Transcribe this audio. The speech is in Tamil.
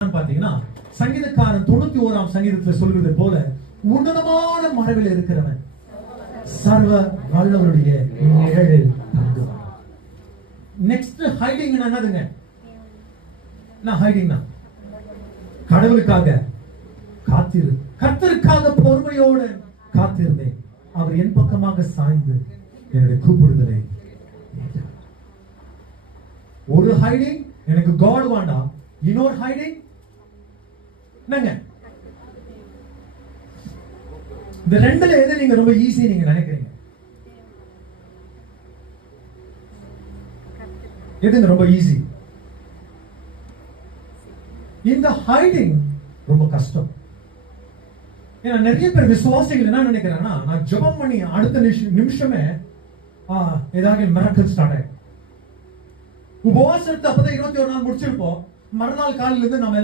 பாத்தீங்கன்னா சங்கீதக்காரன் 91ஆம் சங்கீதத்தில் சொல்கிறது போல உன்னதமான மறைவில் இருக்கிறவன் சர்வ வல்லவருடைய நிழலில் தங்குவான். நெக்ஸ்ட் ஹைடிங் என்னதுங்க? நான் ஹைடிங்னா கடவுளுக்காக காத்திரு, கர்த்தருக்காக பொறுமையோடு காத்திருந்தேன். அவர் என் பக்கமாக சாய்ந்து என்னுடைய கூப்பிடுதலை கேட்டார். ஒரு ஹைடிங் எனக்கு காட் வேண்டாம், இன்னொரு ஹைடிங் என்னங்க? இந்த ரெண்டுல எது நீங்க ரொம்ப ஈஸி நீங்க நினைக்கிறீங்க? எதுங்க ரொம்ப ஈஸி? இந்த ஹைடிங் ரொம்ப கஷ்டம். ஏன்னா நிறைய பேர் விசுவாசிகள் என்ன நினைக்கிறாங்கன்னா, நான் ஜெபம் பண்ணி அடுத்த நிமிஷமே ஏதாவது மிராக்கிள் ஸ்டார்ட் ஆயிடும். உபவாசத்தை அப்பதான் 21 நாள் முடிச்சிருப்போம். மறுநாள் காலையில இருந்து நம்ம